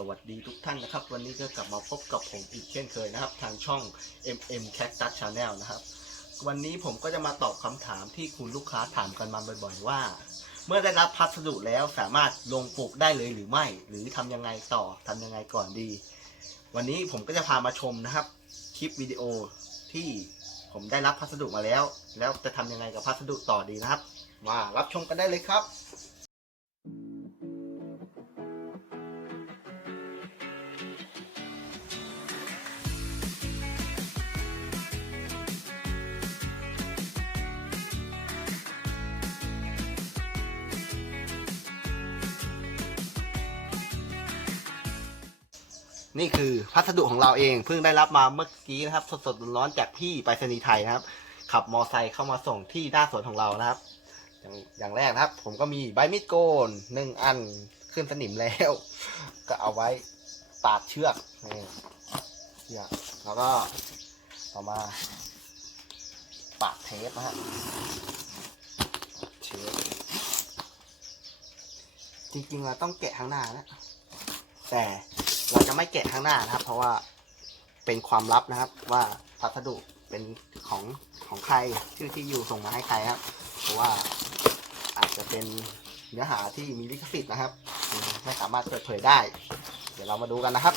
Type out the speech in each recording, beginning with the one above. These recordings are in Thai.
สวัสดีทุกท่านนะครับ วันนี้ก็กลับมาพบกับผมอีกเช่นเคยนะครับ ทางช่อง MM Cactus Channel นะครับ วันนี้ผมก็จะมาตอบคำถามที่คุณลูกค้าถามกันมาบ่อยๆว่า เมื่อได้รับพัสดุแล้วสามารถลงปลูกได้เลยหรือไม่ หรือทำยังไงต่อทำยังไงก่อนดี วันนี้ผมก็จะพามาชมนะครับ คลิปวิดีโอที่ผมได้รับพัสดุมาแล้ว แล้วจะทำยังไงกับพัสดุต่อดีนะครับ มารับชมกันได้เลยครับ นี่คือพัสดุของเราเองเพิ่งได้รับมาเมื่อกี้นะครับ สดๆร้อนๆจากพี่ไปรษณีย์ไทยนะครับ ขับมอไซค์เข้ามาส่งที่หน้าสวนของเรานะครับ อย่างอย่างแรกนะครับ ผมก็มีใบมีดโกนหนึ่งอันขึ้นสนิมแล้ว ก็เอาไว้ปาดเชือกนี่เชือกแล้วก็ต่อมาปาดเทปนะฮะเทปจริงๆเราต้องแกะข้างหน้านะแต่ เราจะไม่แกะข้างหน้านะครับ เพราะว่าเป็นความลับนะครับ ว่าพัสดุเป็นของของใครชื่อที่อยู่ส่งมาให้ใครครับ เพราะว่าอาจจะเป็นเนื้อหาที่มีลิขสิทธิ์นะครับ ไม่สามารถเปิดเผยได้ เดี๋ยวเรามาดูกันนะครับ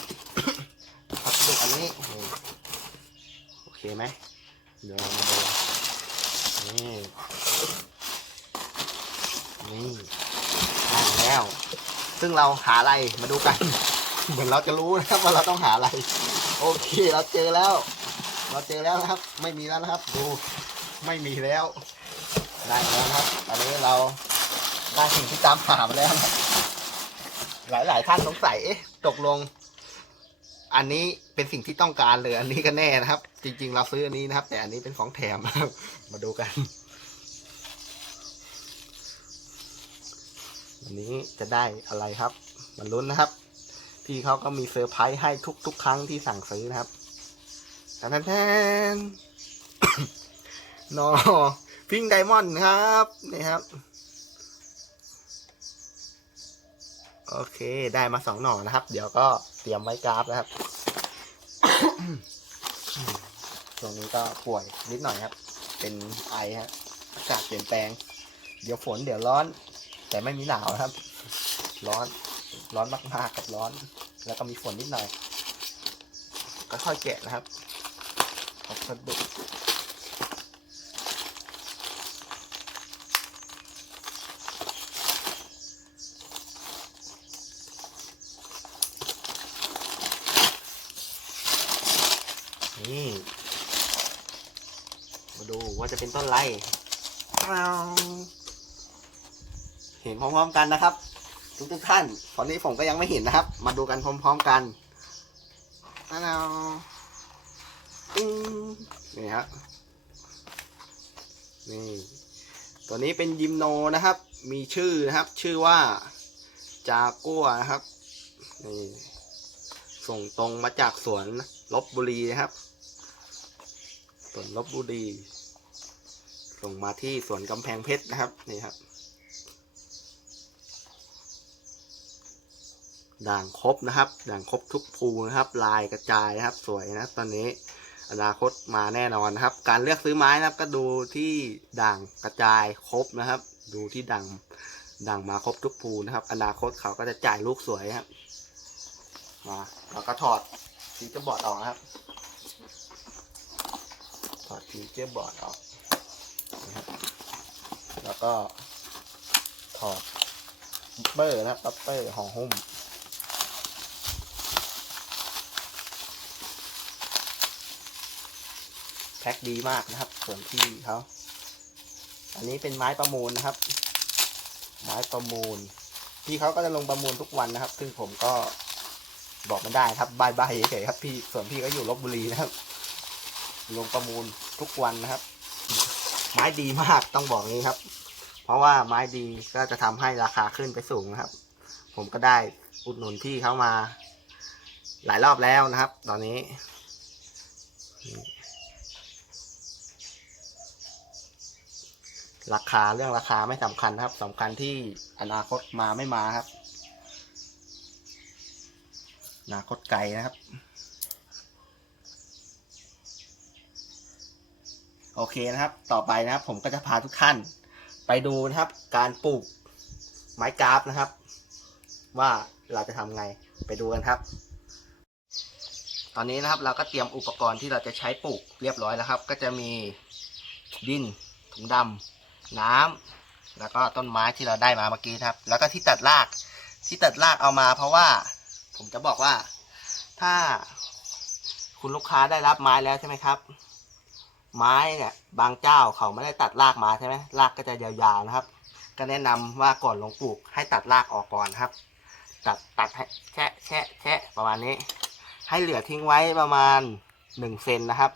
พัสดุอันนี้โอเคไหมเดี๋ยวเรามาดูนี่นี่ได้แล้ว ซึ่งเราหาอะไรมาดูกัน เหมือนเราจะรู้นะครับว่าเราต้องหาอะไร โอเคเราเจอแล้ว เราเจอแล้วนะครับ ไม่มีแล้วนะครับดูไม่มีแล้วได้แล้วนะครับอันนี้เราได้สิ่งที่ตามหามาแล้วนะครับหลายท่านสงสัยเอ๊ะตกลง อันนี้เป็นสิ่งที่ต้องการเลยอันนี้ก็แน่นะครับ จริง ๆ เราซื้ออันนี้นะครับ แต่อันนี้เป็นของแถมมาดูกันวันนี้จะได้อะไรครับ มันลุ้นนะครับ พี่เขาก็มีเซอร์ไพรส์ให้ทุก ๆ ครั้งที่สั่งซื้อนะครับแทนแทนนอพิงไดมอนด์ครับนี่ครับ โอเคได้มาสองหน่อนะครับ เดี๋ยวก็เตรียมไว้กราฟนะครับช่วงนี้ก็ป่วยนิดหน่อยครับ เป็นไอฮะอากาศเปลี่ยนแปลง เดี๋ยวฝนเดี๋ยวร้อน แต่ไม่มีหนาวนะครับ ร้อน ร้อนมากๆกับร้อน แล้วก็มีฝนนิดหน่อยก็ค่อยแกะนะครับพัสดุนี่ มาดูว่าจะเป็นต้นไร เห็นพร้อมๆกันนะครับ ทุกทุกท่าน ตอนนี้ผมก็ยังไม่เห็นนะครับ มาดูกันพร้อม ๆกันอ้าวปิ้งนี่ครับนี่ตัวนี้เป็นยิมโนนะครับ มีชื่อนะครับ ชื่อว่าจากัวนะครับ นี่ ส่งตรงมาจากสวนลบบุรีนะครับสวนลบบุรี ส่งมาที่สวนกำแพงเพชรนะครับ นี่ครับ ด่างครบนะครับ ด่างครบทุกภูนะครับ ลายกระจายนะครับ สวยนะตอนนี้อนาคตมาแน่นอนนะครับ การเลือกซื้อไม้นะครับ ก็ดูที่ด่างกระจายครบนะครับ ดูที่ด่างด่างมาครบทุกภูนะครับ อนาคตเขาก็จะจ่ายลูกสวยครับมาแล้วก็ถอดฟีเจอร์บอร์ดออกนะครับ ถอดฟีเจอร์บอร์ดออกนะครับแล้วก็ถอดบัปเปอร์นะครับบัปเปอร์ห่อหุ้ม แพ็คดีมากนะครับ ส่วนที่เขาอันนี้เป็นไม้ประมูลนะครับ ไม้ประมูล พี่เขาก็จะลงประมูลทุกวันนะครับ ซึ่งผมก็บอกไม่ได้ครับบายบายเฉยๆครับ พี่ส่วนพี่ก็อยู่ลบบุรีนะครับ ลงประมูลทุกวันนะครับ ไม้ดีมากต้องบอกงี้ครับ เพราะว่าไม้ดีก็จะทำให้ราคาขึ้นไปสูงนะครับ ผมก็ได้อุดหนุนพี่เขามา หลายรอบแล้วนะครับ ตอนนี้ ราคาเรื่องราคาไม่สำคัญครับสำคัญที่อนาคตมาไม่มาครับนาคตไกลนะครับ โอเคนะครับ ต่อไปนะครับ ผมก็จะพาทุกท่าน ไปดูนะครับ การปลูกไม้กราฟนะครับ ว่าเราจะทำไงไปดูกันครับ ตอนนี้นะครับเราก็เตรียมอุปกรณ์ที่เราจะใช้ปลูกเรียบร้อยแล้วครับ ก็จะมีดินถุงดำ น้ำแล้วก็ต้นไม้ที่เราได้มาเมื่อกี้ครับ แล้วก็ที่ตัดรากที่ตัดรากเอามา เพราะว่าผมจะบอกว่า ถ้าคุณลูกค้าได้รับไม้แล้วใช่ไหมครับ ไม้เนี่ยบางเจ้าเขาไม่ได้ตัดรากมาใช่ไหมรากก็จะยาวๆนะครับ ก็แนะนำว่าก่อนลงปลูกให้ตัดรากออกก่อนครับ ตัดตัดให้แชะแชะแชะประมาณนี้ ให้เหลือทิ้งไว้ประมาณหนึ่งเซนนะครับ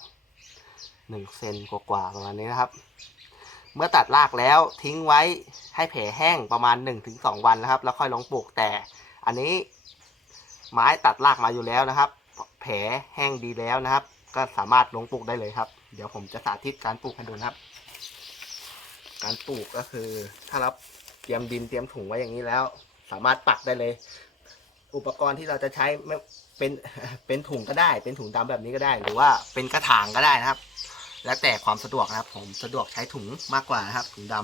หนึ่งเซนกว่าๆประมาณนี้นะครับ เมื่อตัดรากแล้วทิ้งไว้ให้แผลแห้งประมาณ 1-2ถึงวันนะครับ แล้วค่อยลงปลูกแต่ อันนี้ไม้ตัดรากมาอยู่แล้วนะครับ แผลแห้งดีแล้วนะครับ ก็สามารถลงปลูกได้เลยครับ เดี๋ยวผมจะสาธิตการปลูกให้ดูนะครับ การปลูกก็คือ ถ้าเราเตรียมดินเตรียมถุงไว้อย่างนี้แล้ว สามารถปักได้เลย อุปกรณ์ที่เราจะใช้ไม่เป็นเป็นถุงก็ได้ เป็นถุงดำแบบนี้ก็ได้ หรือว่าเป็นกระถางก็ได้นะครับ แล้วแต่ความสะดวกนะครับ ผมสะดวกใช้ถุงมากกว่านะครับถุงด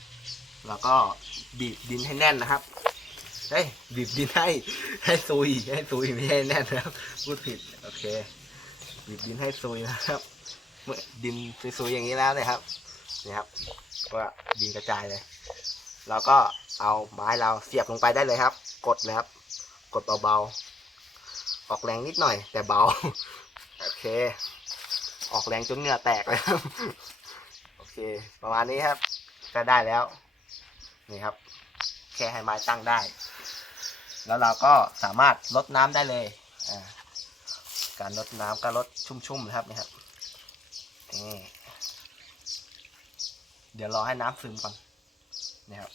ำแล้วก็บีบดินให้แน่นนะครับเฮ้ยบีบดินให้ให้ซุยให้ซุยไม่ให้แน่นนะครับพูดผิดโอเคบีบดินให้ซุยนะครับ เมื่อดินซุยๆอย่างนี้แล้วนยครับนี่ครับก็ดินกระจายเลยแล้วก็เอาไม้เราเสียบลงไปได้เลยครับ กดเลยครับ กดเบาๆออกแรงนิดหน่อย แต่เบา โอเค ออกแรงจนเหงื่อแตกเลยครับ โอเค ประมาณนี้ครับ ก็ได้แล้ว นี่ครับ แค่ให้ไม้ตั้งได้ แล้วเราก็สามารถลดน้ำได้เลย การลดน้ำก็ลดชุ่มๆนะครับนี่ครับ นี่ เดี๋ยวรอให้น้ำซึมก่อนนี่ครับ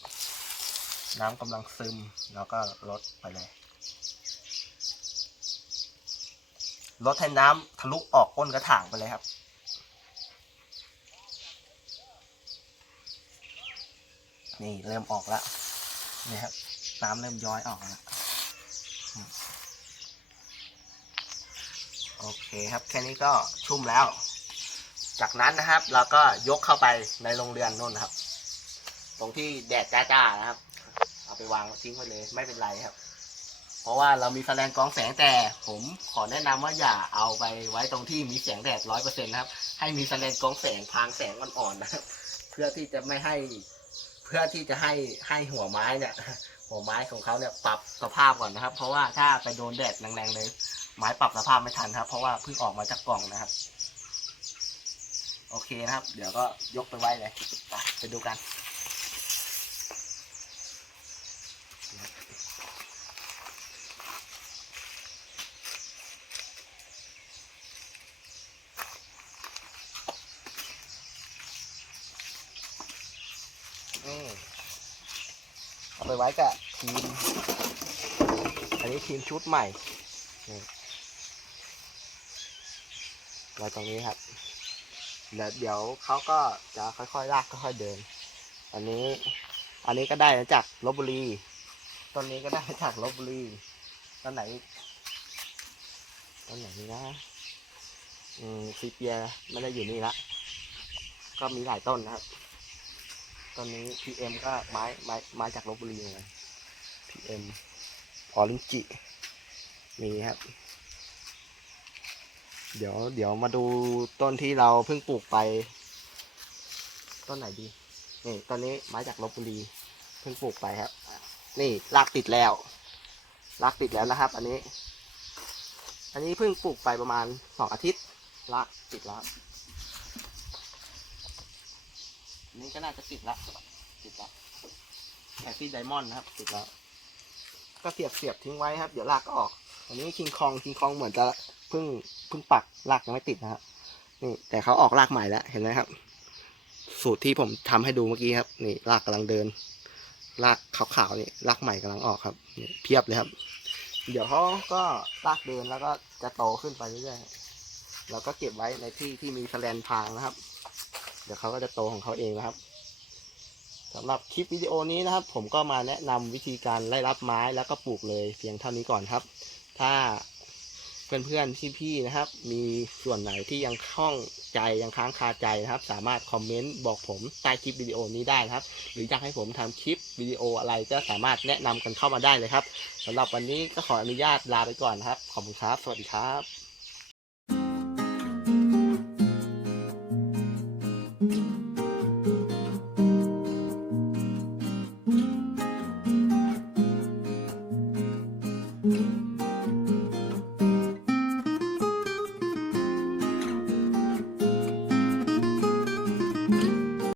น้ำกำลังซึม แล้วก็ลดไปเลย ลดให้น้ำทะลุออกก้นกระถางไปเลยครับ นี่เริ่มออกแล้วนี่ครับน้ำเริ่มย้อยออกแล้วโอเคครับแค่นี้ก็ชุ่มแล้ว จากนั้นนะครับ เราก็ยกเข้าไปในโรงเรือนนู่นนะครับ ตรงที่แดดจ้าๆนะครับ เอาไปวางทิ้งไว้เลย ไม่เป็นไรครับ ราะว่าเรามีแสลงกรองแสงแต่ผมขอแนะนำว่าอย่าเอาไปไว้ตรงที่มีแสงแดดร้อยเปอร์เซ็นต์ครับ ให้มีแสลงกรองแสงทางแสงอ่อนๆนะครับ เพื่อที่จะไม่ให้ เพื่อที่จะให้ให้หัวไม้เนี่ย หัวไม้ของเขาเนี่ยปรับสภาพก่อนนะครับ เพราะว่าถ้าไปโดนแดดแรงๆเลย ไม้ปรับสภาพไม่ทันครับ เพราะว่าเพิ่งออกมาจากกล่องนะครับ โอเคนะครับ เดี๋ยวก็ยกไปไว้เลยไปดูกันเอา ไปไว้กับทีม อันนี้ทีมชุดใหม่นี่ไว้ตรงนี้ครับแล้วเดี๋ยวเขาก็จะค่อยๆลากค่อยๆเดิน อันนี้ อันนี้ก็ได้มาจากลบบุรีต้นนี้ก็ได้มาจากลบบุรีต้นไหนต้นไหนนี่นะอืมซีเปียไม่ได้อยู่นี่ละก็มีหลายต้นนะครับ ตอนนี้ PM ก็ไม้ไม้ไม้จากลบบุรีเหมือนกัน PM ออรินจิมีครับ เดี๋ยวเดี๋ยวมาดูต้นที่เราเพิ่งปลูกไป ต้นไหนดีนี่ต้นนี้ไม้จากลบบุรีเพิ่งปลูกไปครับ นี่รากติดแล้วรากติดแล้วนะครับ อันนี้ อันนี้เพิ่งปลูกไปประมาณสองอาทิตย์รากติดแล้ว นนี้ก็น่าจะติดละติดละแคฟฟี่ไดมอนด์นะครับ ติดแล้ว ก็เสียบเสียบทิ้งไว้ครับ เดี๋ยวลากก็ออก อันนี้คิงคองคิงคองเหมือนจะเพิ่งเพิ่งปักลากยังไม่ติดนะครับนี่แต่เขาออกลากใหม่แล้วเห็นไหมครับ สูตรที่ผมทำให้ดูเมื่อกี้ครับนี่ลากกำลังเดินลากขาวๆนี่ลากใหม่กำลังออกครับเพียบเลยครับ เดี๋ยวเขาก็ลากเดินแล้วก็จะโตขึ้นไปเรื่อยๆแล้วก็เก็บไว้ในที่ที่มีแสลนพรางนะครับ เดี๋ยวเขาก็จะโตของเขาเองนะครับสำหรับคลิปวิดีโอนี้นะครับ ผมก็มาแนะนำวิธีการไล่รับไม้แล้วก็ปลูกเลยเพียงเท่านี้ก่อนครับ ถ้าเพื่อนๆพี่ๆนะครับ มีส่วนไหนที่ยังคล่องใจยังค้างคาใจนะครับ สามารถคอมเมนต์บอกผมใต้คลิปวิดีโอนี้ได้นะครับ หรืออยากให้ผมทำคลิปวิดีโออะไรก็สามารถแนะนำกันเข้ามาได้เลยครับสำหรับวันนี้ก็ขออนุญาตลาไปก่อนนะครับ ขอบคุณครับ สวัสดีครับ